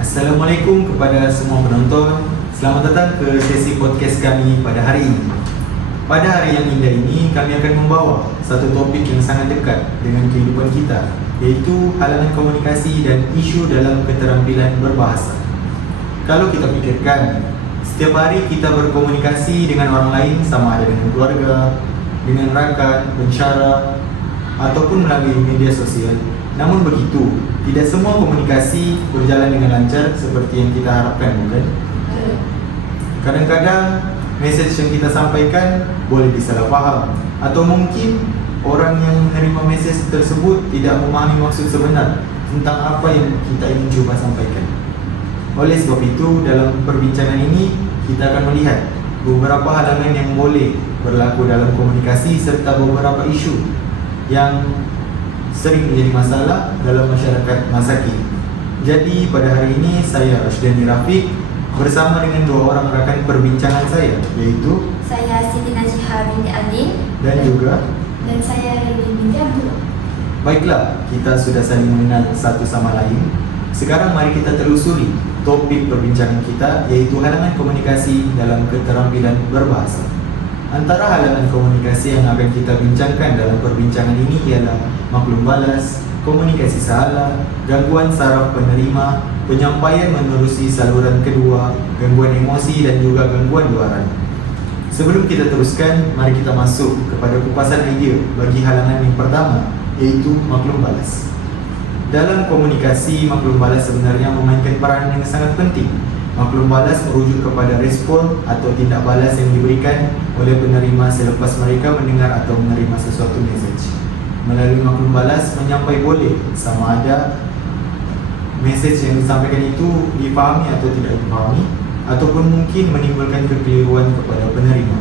Assalamualaikum kepada semua penonton. Selamat datang ke sesi podcast kami pada hari ini. Pada hari yang indah ini, kami akan membawa satu topik yang sangat dekat dengan kehidupan kita, iaitu halangan komunikasi dan isu dalam keterampilan berbahasa. Kalau kita pikirkan, setiap hari kita berkomunikasi dengan orang lain, sama ada dengan keluarga, dengan rakan, pensyarah, ataupun melalui media sosial. Namun begitu, tidak semua komunikasi berjalan dengan lancar seperti yang kita harapkan, bukan? Kadang-kadang mesej yang kita sampaikan boleh disalah faham, atau mungkin orang yang menerima mesej tersebut tidak memahami maksud sebenar tentang apa yang kita ingin coba sampaikan. Oleh sebab itu, dalam perbincangan ini kita akan melihat beberapa halangan yang boleh berlaku dalam komunikasi serta beberapa isu yang sering menjadi masalah dalam masyarakat masa kini. Jadi pada hari ini saya Rashdani Rafiq bersama dengan dua orang rakan perbincangan saya, yaitu saya Siti Najihah binti Adin dan juga saya Revi binti Abdul. Baiklah, kita sudah saling mengenal satu sama lain. Sekarang mari kita telusuri topik perbincangan kita, yaitu halangan komunikasi dalam keterampilan berbahasa. Antara halangan komunikasi yang akan kita bincangkan dalam perbincangan ini ialah maklum balas, komunikasi salah, gangguan saraf penerima, penyampaian menerusi saluran kedua, gangguan emosi dan juga gangguan luaran. Sebelum kita teruskan, mari kita masuk kepada kupasan idea bagi halangan yang pertama, yaitu maklum balas. Dalam komunikasi, maklum balas sebenarnya memainkan peranan yang sangat penting. Maklum balas merujuk kepada respon atau tindak balas yang diberikan oleh penerima selepas mereka mendengar atau menerima sesuatu mesej. Melalui maklum balas, penyampai boleh sama ada mesej yang disampaikan itu dipahami atau tidak dipahami, ataupun mungkin menimbulkan kekeliruan kepada penerima.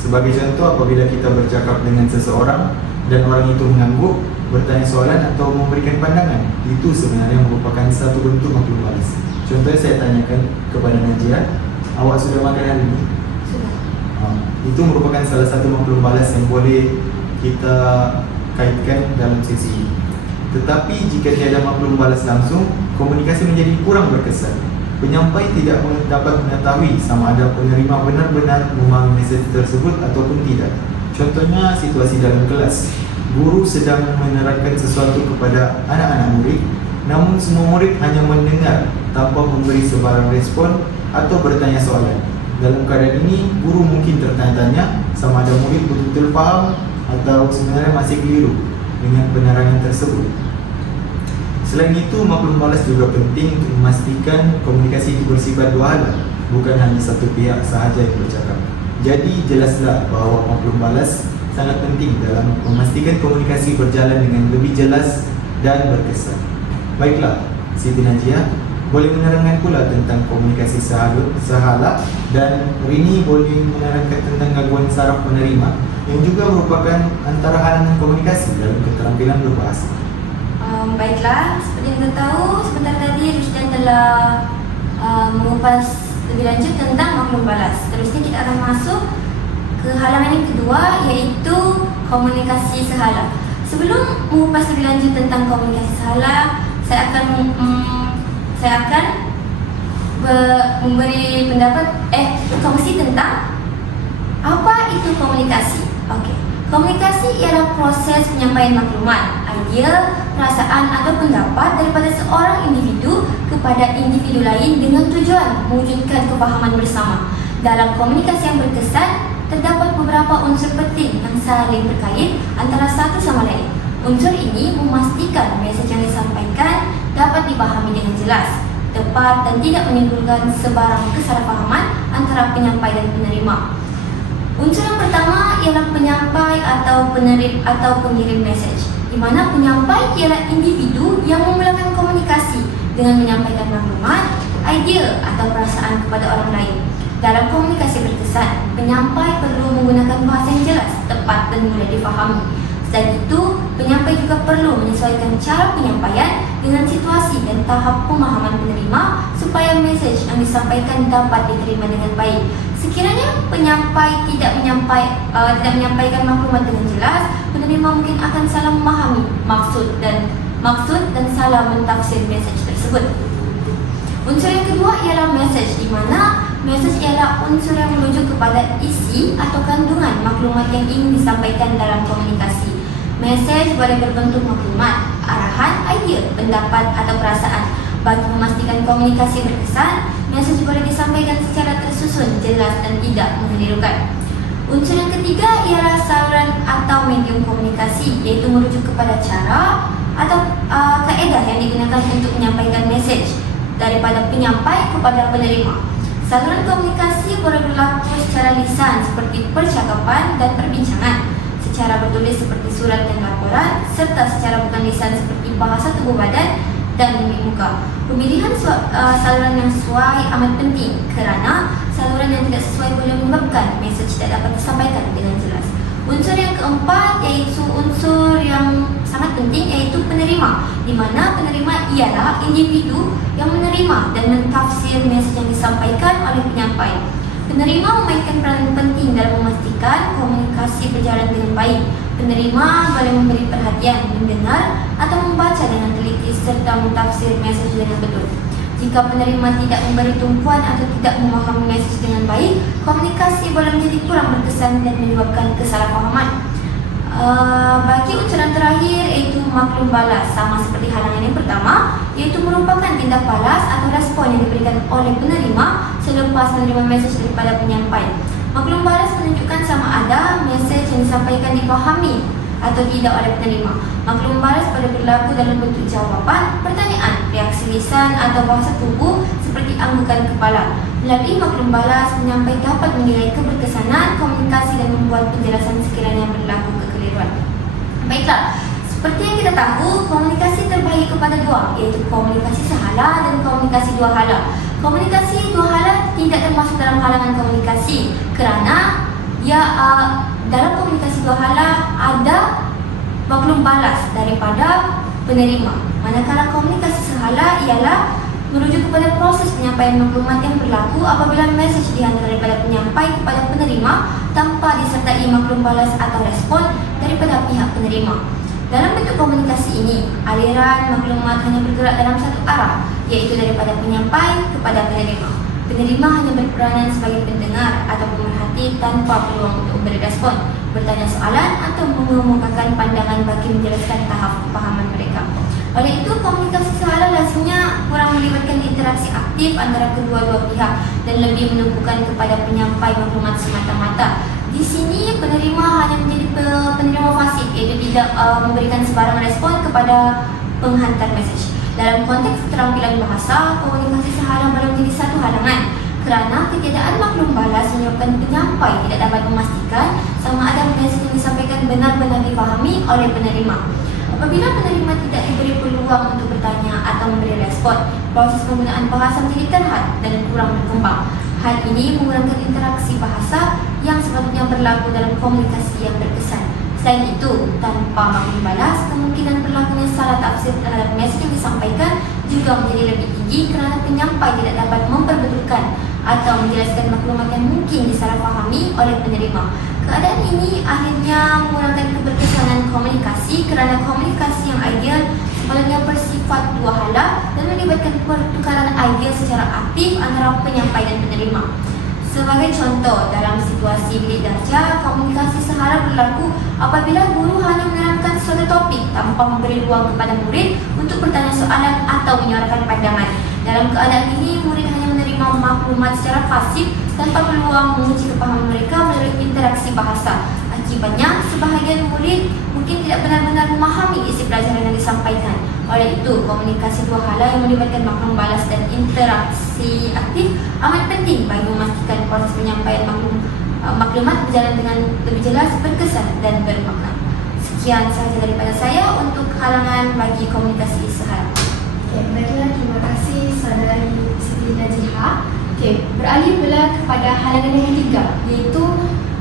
Sebagai contoh, apabila kita bercakap dengan seseorang dan orang itu mengangguk, bertanya soalan atau memberikan pandangan, itu sebenarnya merupakan satu bentuk maklum balas. Contohnya saya tanyakan kepada Najia, awak sudah makan hari ini? Sudah. Itu merupakan salah satu maklum balas yang boleh kita kaitkan dalam sesi ini. Tetapi jika tiada maklum balas langsung, komunikasi menjadi kurang berkesan. Penyampai tidak dapat mengetahui sama ada penerima benar-benar memahami mesej tersebut ataupun tidak. Contohnya situasi dalam kelas, guru sedang menerangkan sesuatu kepada anak-anak murid, namun semua murid hanya mendengar tanpa memberi sebarang respon atau bertanya soalan. Dalam keadaan ini, guru mungkin tertanya-tanya sama ada murid betul-betul faham atau sebenarnya masih keliru dengan penerangan tersebut. Selain itu, maklum balas juga penting untuk memastikan komunikasi itu bersifat dua arah, bukan hanya satu pihak sahaja yang bercakap. Jadi jelaslah bahawa maklum balas sangat penting dalam memastikan komunikasi berjalan dengan lebih jelas dan berkesan. Baiklah, Siti Najihah, boleh menerangkan pula tentang komunikasi salah dan Rini boleh menerangkan tentang gangguan saraf penerima yang juga merupakan antara halangan komunikasi dalam keterampilan berbahasa. Baiklah, seperti yang kita tahu, sebentar tadi Rusdan telah mengupas lebih lanjut tentang maklum balas. Terusnya kita akan masuk ke halangan yang kedua, iaitu komunikasi salah. Sebelum mengupas lebih lanjut tentang komunikasi salah, saya akan memberi pendapat kongsi tentang apa itu komunikasi. Okey. Komunikasi ialah proses penyampaian maklumat, idea, perasaan atau pendapat daripada seorang individu kepada individu lain dengan tujuan mewujudkan kefahaman bersama. Dalam komunikasi yang berkesan, terdapat beberapa unsur penting yang saling berkait antara satu sama lain. Unsur ini memastikan mesej yang disampaikan dapat dipahami dengan jelas, tepat dan tidak menimbulkan sebarang kesalahpahaman antara penyampai dan penerima. Unsur yang pertama ialah penyampai atau pengirim mesej, di mana penyampai ialah individu yang memulakan komunikasi dengan menyampaikan maklumat, idea atau perasaan kepada orang lain. Dalam komunikasi berkesan, penyampai perlu menggunakan bahasa yang jelas, tepat dan mudah difahami. Selain itu, penyampai juga perlu menyesuaikan cara penyampaian dengan situasi dan tahap pemahaman penerima supaya mesej yang disampaikan dapat diterima dengan baik. Sekiranya penyampai tidak menyampaikan maklumat dengan jelas, penerima mungkin akan salah memahami maksud dan salah mentafsir mesej tersebut. Unsur yang kedua ialah mesej, di mana mesej ialah unsur yang merujuk kepada isi atau kandungan maklumat yang ingin disampaikan dalam komunikasi. Mesej boleh berbentuk maklumat, arahan, idea, pendapat atau perasaan. Bagi memastikan komunikasi berkesan, mesej boleh disampaikan secara tersusun, jelas dan tidak mengelirukan. Unsur yang ketiga ialah saluran atau medium komunikasi, iaitu merujuk kepada cara atau kaedah yang digunakan untuk menyampaikan mesej daripada penyampai kepada penerima. Saluran komunikasi boleh berlaku secara lisan seperti percakapan dan perbincangan, secara bertulis seperti surat dan laporan, serta secara bukan lisan seperti bahasa tubuh badan dan mimik muka. Pemilihan saluran yang sesuai amat penting kerana saluran yang tidak sesuai boleh menyebabkan mesej tidak dapat disampaikan dengan jelas. Unsur yang keempat iaitu unsur yang sangat penting, iaitu penerima, di mana penerima ialah individu yang menerima dan mentafsir mesej yang disampaikan oleh penyampai. Penerima memainkan peranan penting dalam memastikan komunikasi berjalan dengan baik. Penerima boleh memberi perhatian, mendengar atau membaca dengan teliti serta mentafsir mesej dengan betul. Jika penerima tidak memberi tumpuan atau tidak memahami mesej dengan baik, komunikasi boleh menjadi kurang berkesan dan menyebabkan kesalahpahaman. Bagi unsur yang terakhir iaitu maklum balas, sama seperti halangan yang pertama, iaitu merupakan tindak balas atau respon yang diberikan oleh penerima selepas menerima mesej daripada penyampai. Maklum balas menunjukkan sama ada mesej yang disampaikan dipahami atau tidak oleh penerima. Maklum balas boleh berlaku dalam bentuk jawapan, pertanyaan, reaksi lisan atau bahasa tubuh seperti anggukan kepala. Melalui maklum balas, penyampai dapat menilai keberkesanan komunikasi dan membuat penjelasan sekiranya berlaku kekeliruan. Baiklah, seperti yang kita tahu, komunikasi terbagi kepada dua, iaitu komunikasi sehala dan komunikasi dua hala. Komunikasi dua hala tidak termasuk dalam halangan komunikasi kerana dalam komunikasi dua hala ada maklum balas daripada penerima. Manakala komunikasi sehala ialah merujuk kepada proses penyampaian maklumat yang berlaku apabila mesej dihantar daripada penyampai kepada penerima tanpa disertai maklum balas atau respon daripada pihak penerima. Dalam bentuk komunikasi ini, aliran maklumat hanya bergerak dalam satu arah, iaitu daripada penyampai kepada penerima. Penerima hanya berperanan sebagai pendengar atau pemerhati tanpa peluang untuk memberi respon, bertanya soalan atau mengemukakan pandangan bagi menjelaskan tahap kepahaman mereka. Oleh itu, komunikasi sehala lazimnya kurang melibatkan interaksi aktif antara kedua-dua pihak dan lebih menumpukan kepada penyampai maklumat semata-mata. Di sini penerima hanya menjadi penerima fasik, iaitu tidak memberikan sebarang respon kepada penghantar mesej. Dalam konteks keterampilan bahasa, komunikasi sehala boleh menjadi satu halangan kerana ketiadaan maklum balas menyebabkan penyampai tidak dapat memastikan sama ada mesej yang disampaikan benar-benar dipahami oleh penerima. Apabila penerima tidak diberi peluang untuk bertanya atau memberi respon, proses penggunaan bahasa menjadi terhad dan kurang berkembang. Hal ini mengurangkan interaksi bahasa yang sepatutnya berlaku dalam komunikasi yang berkesan. Selain itu, tanpa maklum balas, kemungkinan berlakunya salah tafsir terhadap mesej yang disampaikan juga menjadi lebih tinggi kerana penyampai tidak dapat memperbetulkan atau menjelaskan maklumat yang mungkin disalahfahami oleh penerima. Keadaan ini akhirnya mengurangkan keberkesanan komunikasi kerana komunikasi yang ideal sepatutnya bersifat dua hala dan melibatkan pertukaran idea secara aktif antara penyampai dan penerima. Sebagai contoh, dalam situasi bilik darjah, komunikasi sehala berlaku apabila guru hanya menerangkan suatu topik tanpa memberi ruang kepada murid untuk bertanya soalan atau menyuarakan pandangan. Dalam keadaan ini, murid hanya menerima menerima maklumat secara pasif tanpa peluang menguji kepahaman mereka melalui interaksi bahasa. Akibatnya, sebahagian murid mungkin tidak benar-benar memahami isi pelajaran yang disampaikan. Oleh itu, komunikasi dua hala yang melibatkan maklum balas dan interaksi aktif amat penting bagi memastikan proses penyampaian maklumat berjalan dengan lebih jelas, berkesan dan bermakna. Sekian sahaja daripada saya untuk halangan bagi komunikasi sehari. Baiklah, terima kasih Saudari Siti Najiha. Beralih pula kepada halangan yang ketiga, iaitu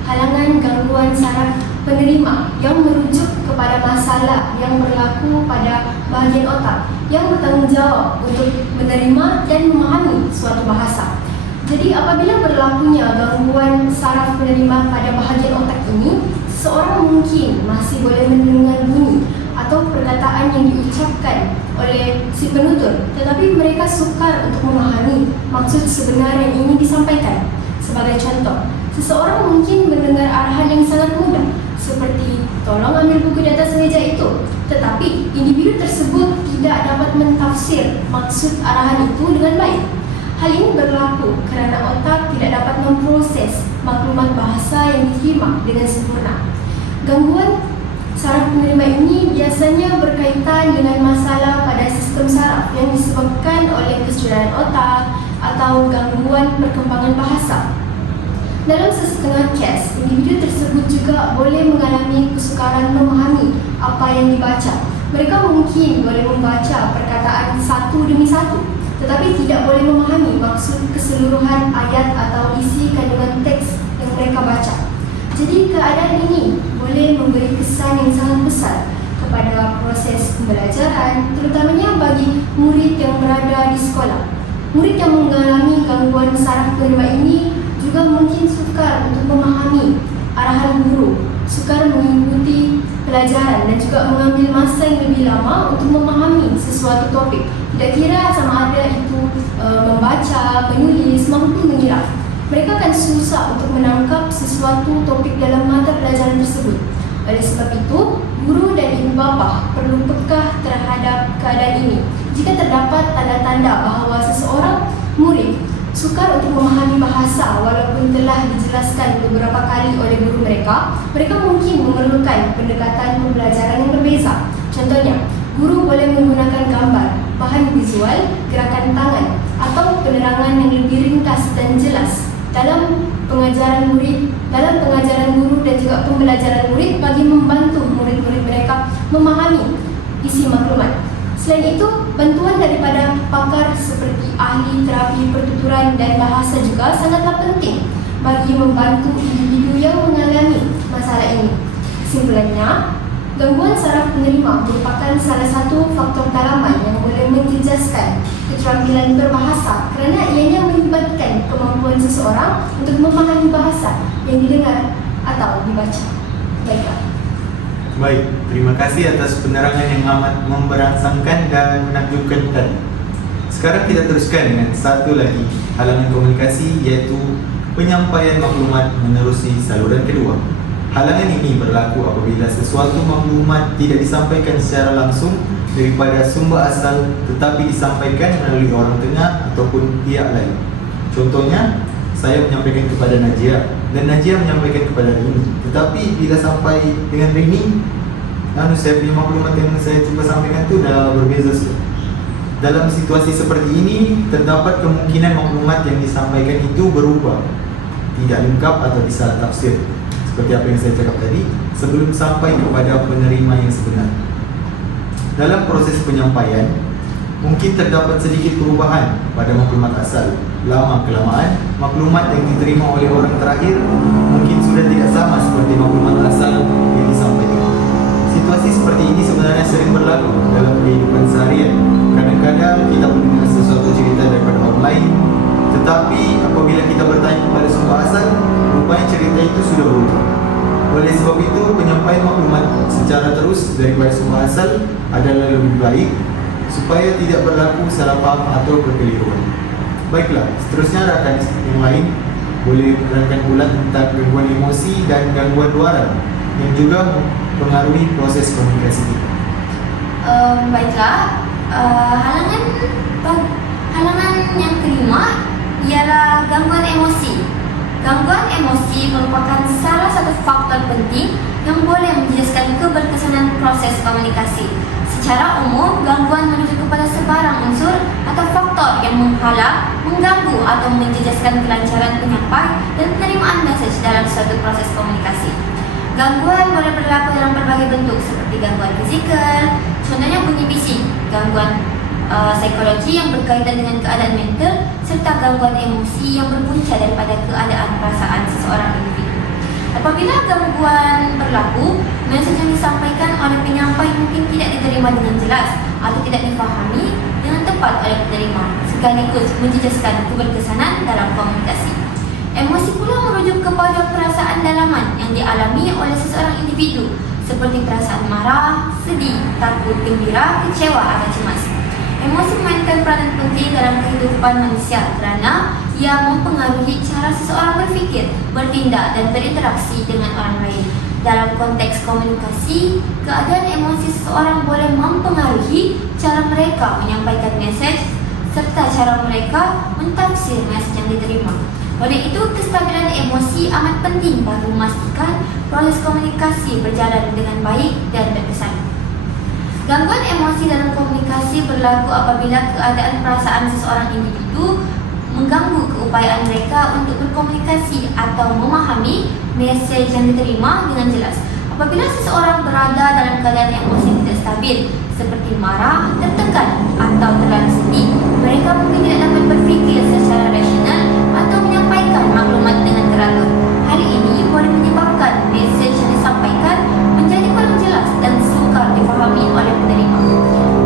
halangan gangguan saraf penerima yang merujuk kepada masalah yang berlaku pada bahagian otak yang bertanggungjawab untuk menerima dan memahami suatu bahasa. Jadi apabila berlakunya gangguan saraf penerima pada bahagian otak ini, seseorang mungkin masih boleh mendengar bunyi atau perkataan yang diucapkan oleh si penutur, tetapi mereka sukar untuk memahami maksud sebenar yang ingin disampaikan. Sebagai contoh, seseorang mungkin mendengar arahan yang sangat mudah, seperti tolong ambil buku di atas meja itu, tetapi individu tersebut tidak dapat mentafsir maksud arahan itu dengan baik. Hal ini berlaku kerana otak tidak dapat memproses maklumat bahasa yang diterima dengan sempurna. Gangguan saraf penerima ini biasanya berkaitan dengan masalah pada sistem saraf yang disebabkan oleh kesedaran otak atau gangguan perkembangan bahasa. Dalam sesetengah kes, individu tersebut juga boleh mengalami kesukaran memahami apa yang dibaca. Mereka mungkin boleh membaca perkataan satu demi satu, tetapi tidak boleh memahami maksud keseluruhan ayat atau isi kandungan teks yang mereka baca. Jadi keadaan ini boleh memberi kesan yang sangat besar kepada proses pembelajaran, terutamanya bagi murid yang berada di sekolah. Murid yang mengalami gangguan saraf penerima ini juga mungkin sukar untuk memahami arahan guru, sukar mengikuti pelajaran dan juga mengambil masa yang lebih lama untuk memahami sesuatu topik. Tidak kira sama ada itu membaca, menulis maupun mengira. Mereka akan susah untuk menangkap sesuatu topik dalam mata pelajaran tersebut. Oleh sebab itu, guru dan ibu bapa perlu peka terhadap keadaan ini. Jika terdapat tanda-tanda bahawa seseorang murid sukar untuk memahami bahasa walaupun telah dijelaskan beberapa kali oleh guru mereka, mereka mungkin memerlukan pendekatan pembelajaran yang berbeza. Contohnya, guru boleh menggunakan gambar, bahan visual, gerakan tangan atau penerangan yang lebih ringkas dan jelas dalam pengajaran guru dan juga pembelajaran murid bagi membantu murid-murid mereka memahami isi maklumat. Selain itu, bantuan daripada pakar seperti ahli terapi pertuturan dan bahasa juga sangatlah penting bagi membantu individu yang mengalami masalah ini. Kesimpulannya, gangguan saraf penerima merupakan salah satu faktor utama yang boleh menjejaskan keterampilan berbahasa kerana ianya melibatkan kemampuan seseorang untuk memahami bahasa yang didengar atau dibaca. Baiklah. Baik, terima kasih atas penerangan yang amat memberangsangkan dan menakjubkan tadi. Sekarang kita teruskan dengan satu lagi halangan komunikasi, iaitu penyampaian maklumat menerusi saluran kedua. Halangan ini berlaku apabila sesuatu maklumat tidak disampaikan secara langsung daripada sumber asal tetapi disampaikan melalui orang tengah ataupun pihak lain. Contohnya, saya menyampaikan kepada Najia dan Najia menyampaikan kepada Rini. Tetapi bila sampai dengan Rini, saya punya maklumat yang saya cuba sampaikan itu dah berbeza. Dalam situasi seperti ini, terdapat kemungkinan maklumat yang disampaikan itu berubah, tidak lengkap atau disalah tafsir. Seperti apa yang saya cakap tadi, sebelum sampai kepada penerima yang sebenar. Dalam proses penyampaian, mungkin terdapat sedikit perubahan pada maklumat asal. Lama-kelamaan, maklumat yang diterima oleh orang terakhir mungkin sudah tidak sama seperti maklumat asal yang disampaikan. Situasi seperti ini sebenarnya sering berlaku dalam kehidupan seharian. Kadang-kadang kita mendengar sesuatu cerita daripada orang lain, tetapi apabila kita bertanya kepada sumber asal, rupanya cerita itu sudah berubah. Oleh sebab itu, penyampaian maklumat secara terus daripada sumber asal adalah lebih baik supaya tidak berlaku salah faham atau kekeliruan. Baiklah, seterusnya rakan yang lain boleh menerangkan pula tentang gangguan emosi dan gangguan luaran yang juga mempengaruhi proses komunikasi kita. Baiklah, halangan yang kelima ialah gangguan emosi. Gangguan emosi merupakan salah satu faktor penting yang boleh menjejaskan keberkesanan proses komunikasi. Secara umum, gangguan merujuk kepada sebarang unsur atau faktor yang menghalang, mengganggu atau menjejaskan kelancaran penyampai dan penerimaan mesej dalam suatu proses komunikasi. Gangguan boleh berlaku dalam berbagai bentuk seperti gangguan fizikal, contohnya bunyi bising, gangguan psikologi yang berkaitan dengan keadaan mental, serta gangguan emosi yang berpunca daripada keadaan perasaan seseorang individu. Apabila gangguan berlaku, mesej yang disampaikan oleh penyampai mungkin tidak diterima dengan jelas atau tidak difahami dengan tepat oleh penerima, sekaligus menjejaskan keberkesanan dalam komunikasi. Emosi pula merujuk kepada perasaan dalaman yang dialami oleh seseorang individu, seperti perasaan marah, sedih, takut, gembira, kecewa atau cemas. Emosi memainkan peranan penting dalam kehidupan manusia kerana ia mempengaruhi cara seseorang berfikir, bertindak dan berinteraksi dengan orang lain. Dalam konteks komunikasi, keadaan emosi seseorang boleh mempengaruhi cara mereka menyampaikan mesej serta cara mereka mentafsir mesej yang diterima. Oleh itu, kestabilan emosi amat penting bagi memastikan proses komunikasi berjalan dengan baik dan berkesan. Gangguan emosi dalam komunikasi berlaku apabila keadaan perasaan seseorang individu mengganggu keupayaan mereka untuk berkomunikasi atau memahami mesej yang diterima dengan jelas. Apabila seseorang berada dalam keadaan emosi yang tidak stabil, seperti marah, tertekan atau terlalu sedih, mereka mungkin tidak dapat berfikir secara rasional atau menyampaikan maklumat dengan teratur. Hal ini boleh menyebabkan mesej yang disampaikan menjadi kurang jelas dan sukar difahami oleh penerima.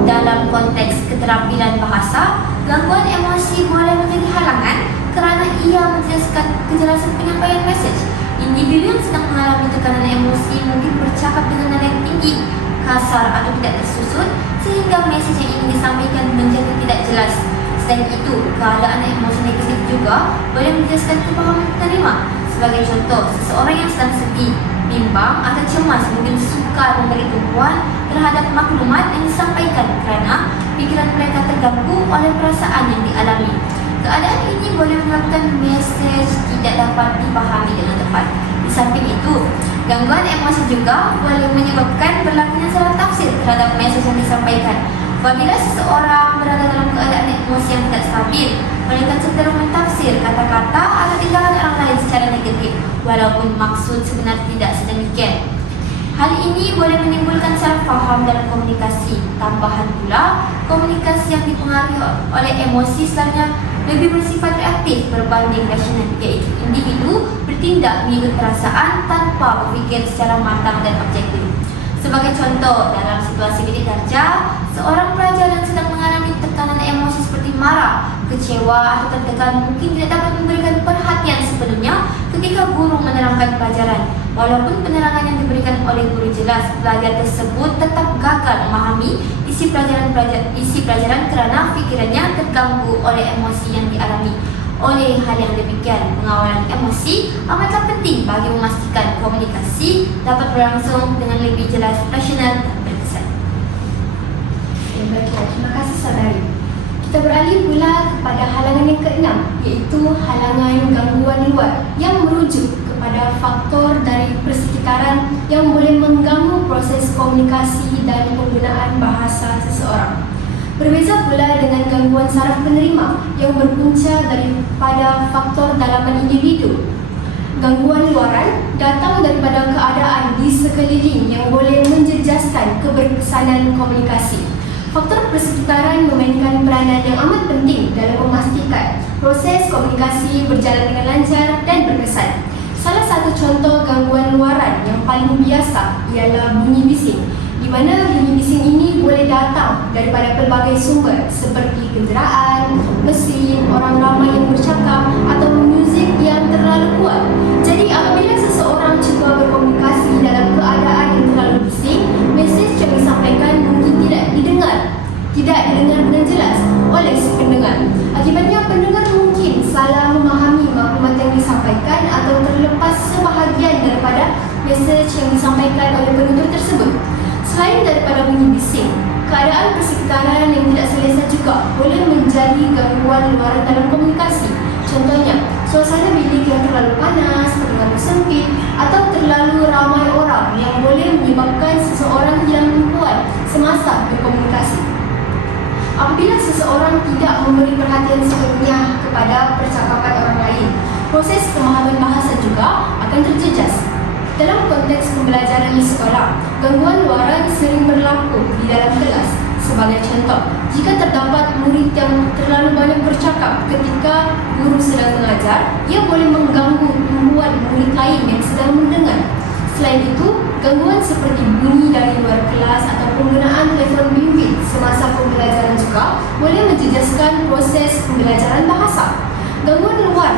Dalam konteks keterampilan bahasa, gangguan emosi boleh menjadi halangan kerana ia menjelaskan kejelasan penyampaian mesej. Individu yang sedang mengalami tekanan emosi mungkin bercakap dengan nada yang tinggi, kasar atau tidak tersusun sehingga mesej yang ingin disampaikan menjadi tidak jelas. Selain itu, keadaan emosi negatif juga boleh menjelaskan kepahaman penerima. Sebagai contoh, seseorang yang sedang sedih, bimbang atau cemas mungkin sukar memberi tumpuan terhadap maklumat yang disampaikan kerana pikiran mereka terganggu oleh perasaan yang dialami. Keadaan ini boleh menyebabkan mesej tidak dapat dipahami dengan tepat. Di samping itu, gangguan emosi juga boleh menyebabkan berlakunya salah tafsir terhadap mesej yang disampaikan. Apabila seseorang berada dalam keadaan emosi yang tidak stabil, mereka cenderung mentafsir kata-kata atau tindakan orang lain secara negatif, walaupun maksud sebenar tidak sedemikian. Hal ini boleh menimbulkan salah faham dalam komunikasi. Tambahan pula, komunikasi yang dipengaruhi oleh emosi selalunya lebih bersifat reaktif berbanding rasional, iaitu individu bertindak mengikut perasaan tanpa berfikir secara matang dan objektif. Sebagai contoh, dalam situasi bidik darjah, seorang pelajar yang sedang mengalami tekanan emosi seperti marah, kecewa atau tertekan mungkin tidak dapat memberikan perhatian sepenuhnya ketika guru menerangkan pelajaran. Walaupun penerangan yang diberikan oleh guru jelas, pelajar tersebut tetap gagal memahami isi pelajaran kerana fikirannya terganggu oleh emosi yang dialami. Oleh hal yang demikian, pengawalan emosi amatlah penting bagi memastikan komunikasi dapat berlangsung dengan lebih jelas, rasional dan berkesan. Baiklah, terima kasih saudari. Kita beralih pula kepada halangan yang keenam, iaitu halangan gangguan luar yang merujuk kepada faktor dari persekitaran yang boleh mengganggu proses komunikasi dan penggunaan bahasa seseorang. Berbeza pula dengan gangguan saraf penerima yang berpunca daripada faktor dalaman individu. Gangguan luaran datang daripada keadaan di sekeliling yang boleh menjejaskan keberkesanan komunikasi. Faktor persekitaran memainkan peranan yang amat penting dalam memastikan proses komunikasi berjalan dengan lancar dan berkesan. Salah satu contoh gangguan luaran yang paling biasa ialah bunyi bising, di mana bunyi bising ini boleh datang daripada pelbagai sumber seperti kenderaan, mesin, orang ramai yang bercakap atau muzik yang terlalu kuat. Jadi apabila seseorang cuba berkomunikasi dalam keadaan yang terlalu bising, mesej yang disampaikan mungkin tidak didengar dengan jelas oleh si pendengar. Akibatnya pendengar mungkin salah memahami maklumat yang disampaikan atau terlepas sebahagian daripada mesej yang disampaikan oleh penutur tersebut. Selain daripada bunyi bising, keadaan persekitaran yang tidak selesa juga boleh menjadi gangguan luaran dalam komunikasi. Contohnya, suasana bilik yang terlalu panas, terlalu sempit, atau terlalu ramai orang yang boleh menyebabkan seseorang hilang tumpuan semasa berkomunikasi. Apabila seseorang tidak memberi perhatian sepenuhnya kepada percakapan orang lain, proses pemahaman bahasa juga akan terjejas. Dalam konteks pembelajaran di sekolah, gangguan luaran sering berlaku di dalam kelas. Sebagai contoh, jika terdapat murid yang terlalu banyak bercakap ketika guru sedang mengajar, ia boleh mengganggu tumbuhan murid lain yang sedang mendengar. Selain itu, gangguan seperti bunyi dari luar kelas atau penggunaan telefon bimbit semasa pembelajaran juga boleh menjejaskan proses pembelajaran bahasa. Gangguan luar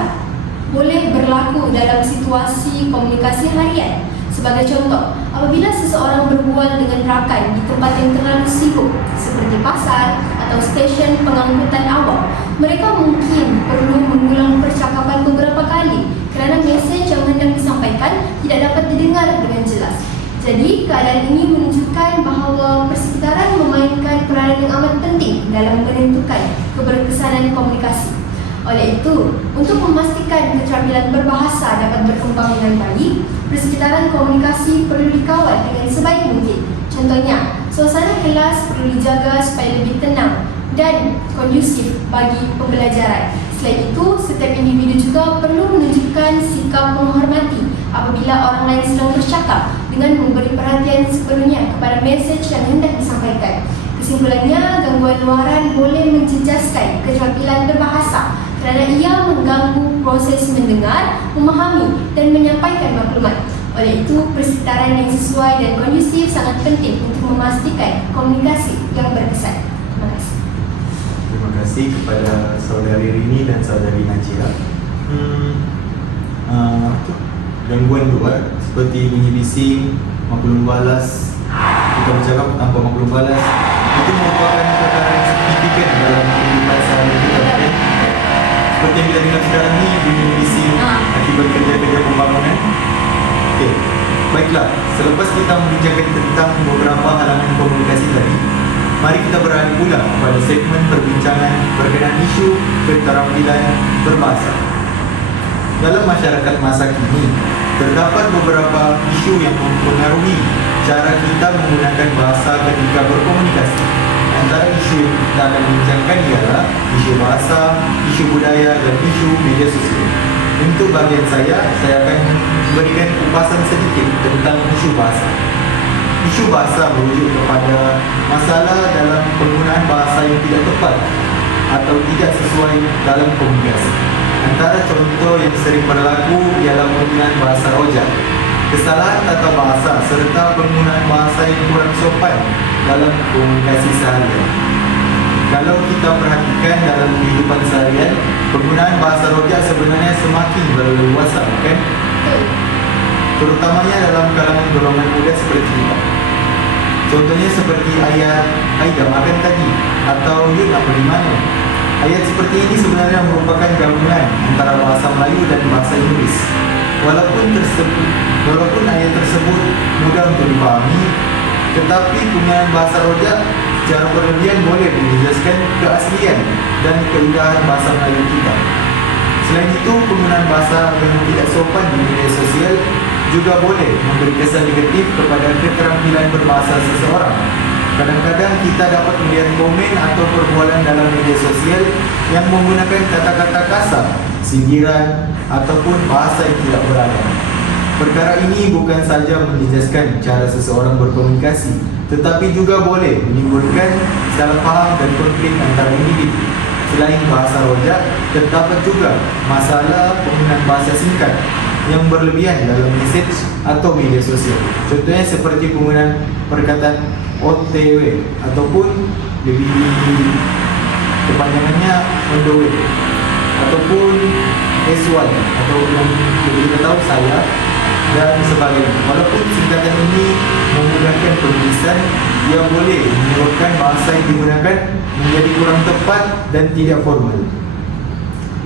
boleh berlaku dalam situasi komunikasi harian. Sebagai contoh, apabila seseorang berbual dengan rakan di tempat yang terlalu sibuk seperti pasar atau stesen pengangkutan awam, mereka mungkin perlu mengulang percakapan beberapa kali kerana mesej yang hendak disampaikan tidak dapat didengar dengan jelas. Jadi, keadaan ini menunjukkan bahawa persekitaran memainkan peranan yang amat penting dalam menentukan keberkesanan komunikasi. Oleh itu, untuk memastikan keterampilan berbahasa dapat berkembang dengan baik, persekitaran komunikasi perlu dikawal dengan sebaik mungkin. Contohnya, suasana kelas perlu dijaga supaya lebih tenang dan kondusif bagi pembelajaran. Selain itu, setiap individu juga perlu menunjukkan sikap menghormati apabila orang lain sedang bercakap dengan memberi perhatian sepenuhnya kepada mesej yang hendak disampaikan. Kesimpulannya, gangguan luaran boleh menjejaskan keterampilan berbahasa kerana ia mengganggu proses mendengar, memahami dan menyampaikan maklumat. Oleh itu, persekitaran yang sesuai dan kondusif sangat penting untuk memastikan komunikasi yang berkesan. Terima kasih. Terima kasih kepada saudari Rini dan saudari Najira. Gangguan luar seperti bunyi bising, maklum balas, kita bercakap tanpa maklum balas, itu merupakan perkara yang signifikan dalam kehidupan sehari-hari kita. Seperti yang kita dengar sekarang ni, bunyi bising akibat kerja-kerja pembangunan. Okey, baiklah, selepas kita membincangkan tentang beberapa halangan komunikasi tadi, mari kita beralih pula pada segmen perbincangan berkenaan isu keterampilan berbahasa. Dalam masyarakat masa kini, terdapat beberapa isu yang mempengaruhi cara kita menggunakan bahasa ketika berkomunikasi. Antara isu yang kita akan bincangkan ialah isu bahasa, isu budaya dan isu media sosial. Untuk bahagian saya akan memberikan kupasan sedikit tentang isu bahasa. Isu bahasa merujuk kepada masalah dalam penggunaan bahasa yang tidak tepat atau tidak sesuai dalam komunikasi. Antara contoh yang sering berlaku ialah penggunaan bahasa rojak, kesalahan tata bahasa serta penggunaan bahasa yang kurang sopan dalam komunikasi seharian. Kalau kita perhatikan dalam kehidupan seharian, penggunaan bahasa rojak sebenarnya semakin berleluasa, bukan? Terutamanya dalam kalangan golongan muda seperti kita. Contohnya seperti ayat "Aida makan tadi" atau "Yuk nak pergi mana?" Ayat seperti ini sebenarnya merupakan gabungan antara bahasa Melayu dan bahasa Inggeris. Walaupun ayat tersebut mudah untuk dipahami, tetapi penggunaan bahasa rojak secara berlebihan boleh menjejaskan keaslian dan keindahan bahasa Melayu kita. Selain itu, penggunaan bahasa yang tidak sopan di media sosial juga boleh memberi kesan negatif kepada keterampilan berbahasa seseorang. Kadang-kadang kita dapat melihat komen atau perbualan dalam media sosial yang menggunakan kata-kata kasar, sindiran ataupun bahasa yang tidak beradab. Perkara ini bukan saja menjejaskan cara seseorang berkomunikasi, tetapi juga boleh menimbulkan salah faham dan konflik antara individu. Selain bahasa rojak, terdapat juga masalah penggunaan bahasa singkat yang berlebihan dalam mesej atau media sosial. Contohnya seperti penggunaan perkataan OTW ataupun lebih kepanjangannya on the way ataupun S1 atau yang kita tahu saya dan sebagainya. Walaupun singkatan ini memudahkan penulisan, ia boleh menyebabkan bahasa yang digunakan menjadi kurang tepat dan tidak formal.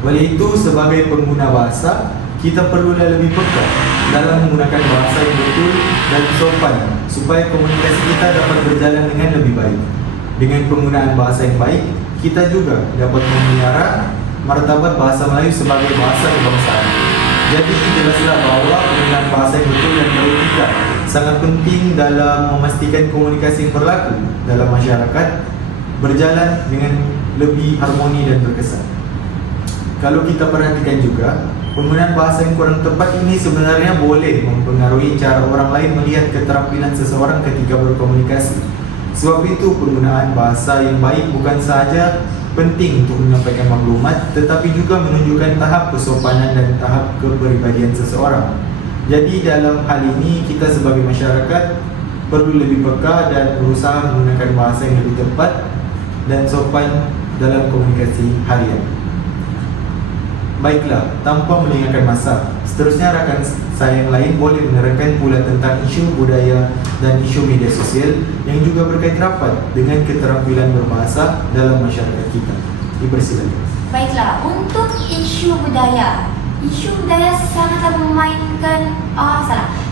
Oleh itu, sebagai pengguna bahasa, kita perlulah lebih peka dalam menggunakan bahasa yang betul dan sopan supaya komunikasi kita dapat berjalan dengan lebih baik. Dengan penggunaan bahasa yang baik, kita juga dapat memelihara martabat bahasa Melayu sebagai bahasa kebangsaan. Jadi jelaslah bahawa penggunaan bahasa yang betul dan beretika sangat penting dalam memastikan komunikasi yang berlaku dalam masyarakat berjalan dengan lebih harmoni dan berkesan. Kalau kita perhatikan juga, penggunaan bahasa yang kurang tepat ini sebenarnya boleh mempengaruhi cara orang lain melihat keterampilan seseorang ketika berkomunikasi. Sebab itu penggunaan bahasa yang baik bukan sahaja penting untuk menyampaikan maklumat, tetapi juga menunjukkan tahap kesopanan dan tahap kepribadian seseorang. Jadi dalam hal ini kita sebagai masyarakat perlu lebih peka dan berusaha menggunakan bahasa yang lebih tepat dan sopan dalam komunikasi harian. Baiklah, tanpa melengahkan masa, seterusnya rakan saya yang lain boleh menerangkan pula tentang isu budaya dan isu media sosial yang juga berkait rapat dengan keterampilan berbahasa dalam masyarakat kita. Dipersilakan. Baiklah, untuk isu budaya sangatlah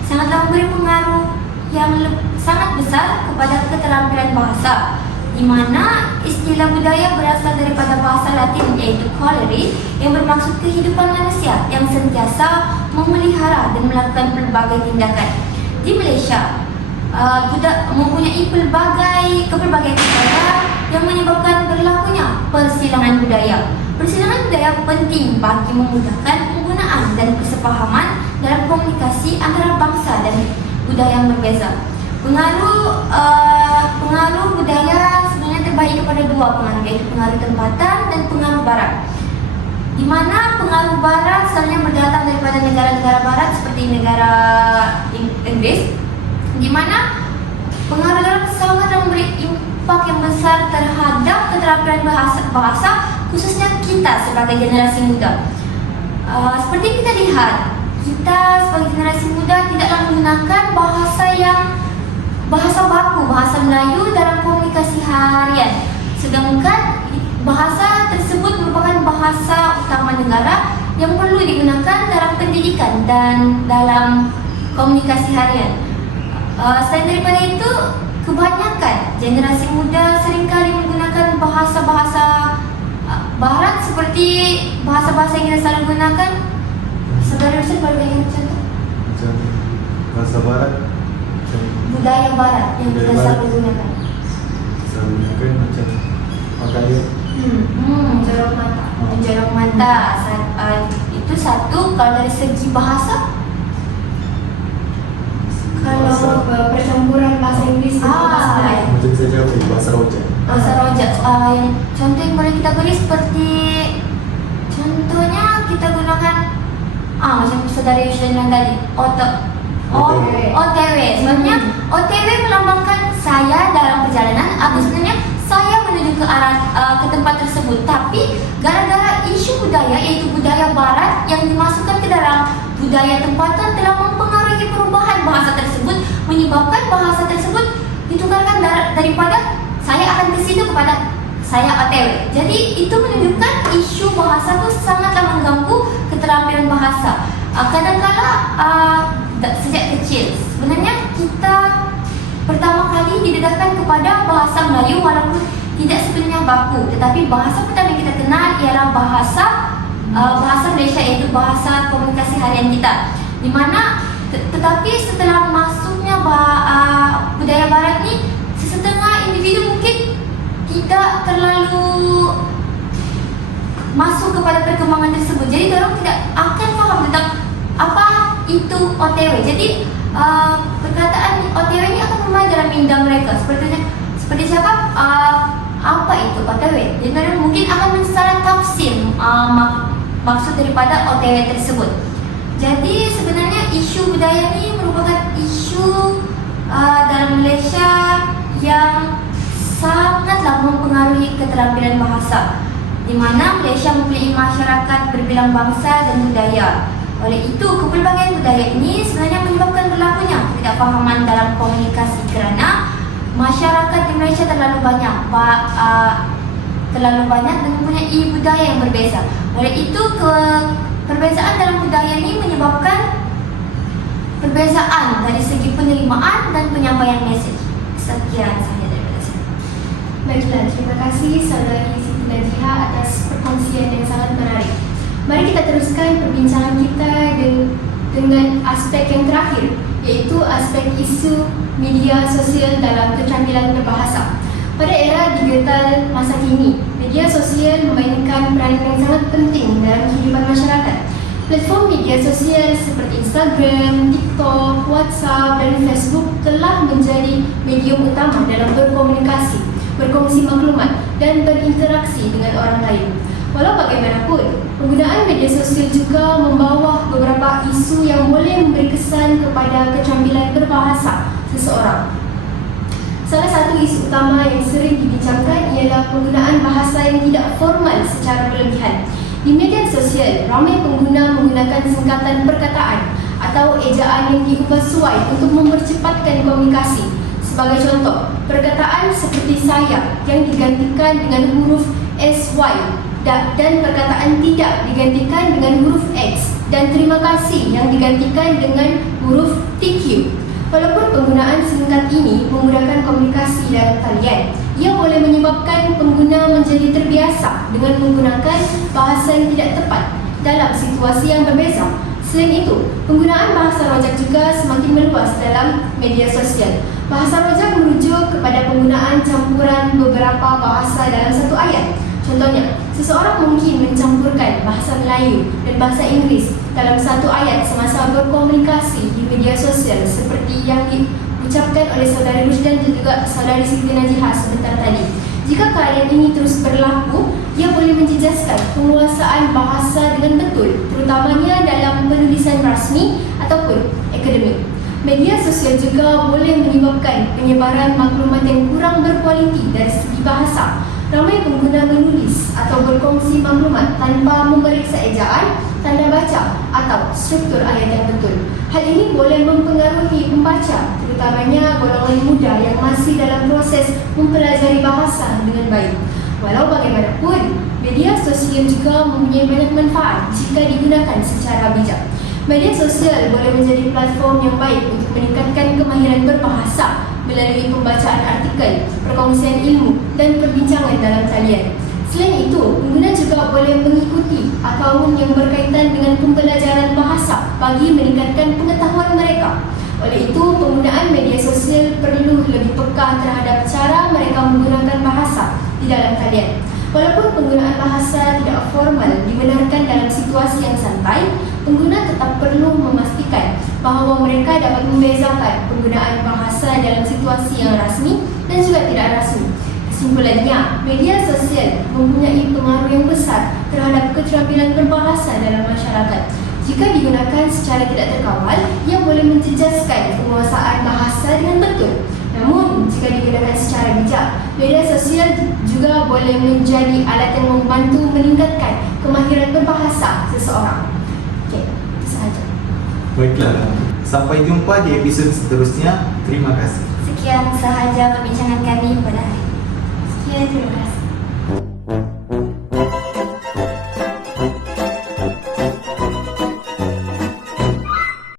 sangatlah memberi pengaruh yang sangat besar kepada keterampilan bahasa, di mana istilah budaya berasal daripada bahasa Latin iaitu colere yang bermaksud kehidupan manusia yang sentiasa memelihara dan melakukan pelbagai tindakan. Di Malaysia, mempunyai pelbagai perkara yang menyebabkan berlakunya persilangan budaya. Persilangan budaya penting bagi memudahkan penggunaan dan persefahaman dalam komunikasi antara bangsa dan budaya yang berbeza. Pengaruh budaya sebenarnya terbahagi kepada dua pengaruh, iaitu pengaruh tempatan dan pengaruh barat. Di mana pengaruh barat sebenarnya berdatang daripada negara-negara barat seperti negara Inggris, di mana pengaruh barat sangatlah memberi impak yang besar terhadap keterampilan bahasa khususnya kita sebagai generasi muda. Seperti kita lihat, kita sebagai generasi muda tidaklah menggunakan bahasa baku, bahasa Melayu dalam komunikasi harian. Sedangkan bahasa tersebut merupakan bahasa utama negara yang perlu digunakan dalam pendidikan dan dalam komunikasi harian. Selain daripada itu, kebanyakan generasi muda seringkali menggunakan bahasa-bahasa barat seperti bahasa-bahasa yang kita selalu gunakan. Saudara Ustaz boleh berikan contoh? Macam bahasa barat, Budaya barat yang kita selalu gunakan. selalu gunakan macam pakaian. Jorok mata. Jorok mata. Itu satu. Kalau dari segi bahasa, kalau percampuran bahasa Inggris dan bahasa Melayu. Macam saya jawab bahasa rojak. bahasa rojak, yang contoh yang boleh kita beri seperti contohnya kita gunakan macam saudara Yusuf bilang tadi, OTW. Sebenarnya OTW melambangkan saya dalam perjalanan atau sebenarnya saya menuju ke arah ke tempat tersebut. Tapi gara-gara isu budaya, yaitu budaya barat yang dimasukkan ke dalam budaya tempatan, telah mempengaruhi perubahan bahasa tersebut, menyebabkan bahasa tersebut ditukarkan daripada saya akan ke situ kepada saya OTW. Jadi itu menunjukkan isu bahasa itu sangatlah mengganggu keterampilan bahasa. Kadang-kala sejak kecil sebenarnya kita pertama kali didedahkan kepada bahasa Melayu walaupun tidak sepenuhnya baku, tetapi bahasa pertama yang kita kenal ialah bahasa Malaysia, yaitu bahasa komunikasi harian kita. Di mana tetapi setelah masuknya budaya barat ni, sesetengah individu mungkin tidak terlalu masuk kepada perkembangan tersebut. Jadi orang tidak akan faham tentang apa itu OTW. Jadi perkataan OTW ini akan bermain dalam minda mereka. Seperti siapa apa itu OTW. Jadi mereka mungkin akan mensalah tafsir maksud daripada OTW tersebut. Jadi sebenarnya isu budaya ini merupakan isu dalam Malaysia yang sangatlah mempengaruhi keterampilan bahasa, di mana Malaysia mempunyai masyarakat berbilang bangsa dan budaya. Oleh itu, kepelbagaian budaya ini sebenarnya menyebabkan berlakunya ketidakfahaman dalam komunikasi kerana masyarakat di Malaysia terlalu banyak dan mempunyai budaya yang berbeza. Oleh itu, perbezaan dalam budaya ini menyebabkan perbezaan dari segi penerimaan dan penyampaian mesej. Sekian sahaja daripada saya. Baiklah, terima kasih saudari Siti Najihah atas perkongsian yang sangat menarik. Mari kita teruskan perbincangan kita dengan aspek yang terakhir, iaitu aspek isu media sosial dalam keterampilan berbahasa. Pada era digital masa kini, media sosial memainkan peranan yang sangat penting dalam kehidupan masyarakat. Platform media sosial seperti Instagram, TikTok, WhatsApp dan Facebook telah menjadi medium utama dalam berkomunikasi, berkongsi maklumat dan berinteraksi dengan orang lain. Walau bagaimanapun, penggunaan media sosial juga membawa beberapa isu yang boleh memberi kesan kepada keterampilan berbahasa seseorang. Salah satu isu utama yang sering dibincangkan ialah penggunaan bahasa yang tidak formal secara berlebihan. Di media sosial, ramai pengguna menggunakan singkatan perkataan atau ejaan yang diubah suai untuk mempercepatkan komunikasi. Sebagai contoh, perkataan seperti saya yang digantikan dengan huruf SY dan perkataan tidak digantikan dengan huruf X dan terima kasih yang digantikan dengan huruf TQ. Walaupun penggunaan singkat ini memudahkan komunikasi dalam talian, ia boleh menyebabkan pengguna menjadi terbiasa dengan menggunakan bahasa yang tidak tepat dalam situasi yang berbeza. Selain itu, penggunaan bahasa rojak juga semakin meluas dalam media sosial. Bahasa rojak merujuk kepada penggunaan campuran beberapa bahasa dalam satu ayat. Contohnya, seseorang mungkin mencampurkan bahasa Melayu dan bahasa Inggeris dalam satu ayat semasa berkomunikasi di media sosial seperti yang diucapkan oleh Saudari Rusdan dan juga Saudari Siti Najihah sebentar tadi. Jika keadaan ini terus berlaku, ia boleh menjejaskan penguasaan bahasa dengan betul, terutamanya dalam penulisan rasmi ataupun akademik. Media sosial juga boleh menyebabkan penyebaran maklumat yang kurang berkualiti dari segi bahasa. Ramai pengguna menulis atau berkongsi maklumat tanpa memeriksa ejaan, tanda baca atau struktur ayat yang betul. Hal ini boleh mempengaruhi pembaca, terutamanya golongan muda yang masih dalam proses mempelajari bahasa dengan baik. Walau bagaimanapun, media sosial juga mempunyai banyak manfaat jika digunakan secara bijak. Media sosial boleh menjadi platform yang baik untuk meningkatkan kemahiran berbahasa melalui pembacaan artikel, perkongsian ilmu dan perbincangan dalam talian. Selain itu, pengguna juga boleh mengikuti akaun yang berkaitan dengan pembelajaran bahasa bagi meningkatkan pengetahuan mereka. Oleh itu, penggunaan media sosial perlu lebih peka terhadap cara mereka menggunakan bahasa di dalam talian. Walaupun penggunaan bahasa tidak formal dibenarkan dalam situasi yang santai, pengguna tetap perlu memastikan bahawa mereka dapat membezakan penggunaan bahasa dalam situasi yang rasmi dan juga tidak rasmi. Kesimpulannya, media sosial mempunyai pengaruh yang besar terhadap keterampilan berbahasa dalam masyarakat. Jika digunakan secara tidak terkawal, ia boleh menjejaskan penguasaan bahasa dengan betul. Namun, jika digunakan secara bijak, media sosial juga boleh menjadi alat yang membantu meningkatkan kemahiran berbahasa seseorang. Okey, itu sahaja. Baiklah, sampai jumpa di episod seterusnya. Terima kasih. Sekian sahaja perbincangan kami pada hari ini. Sekian, terima kasih.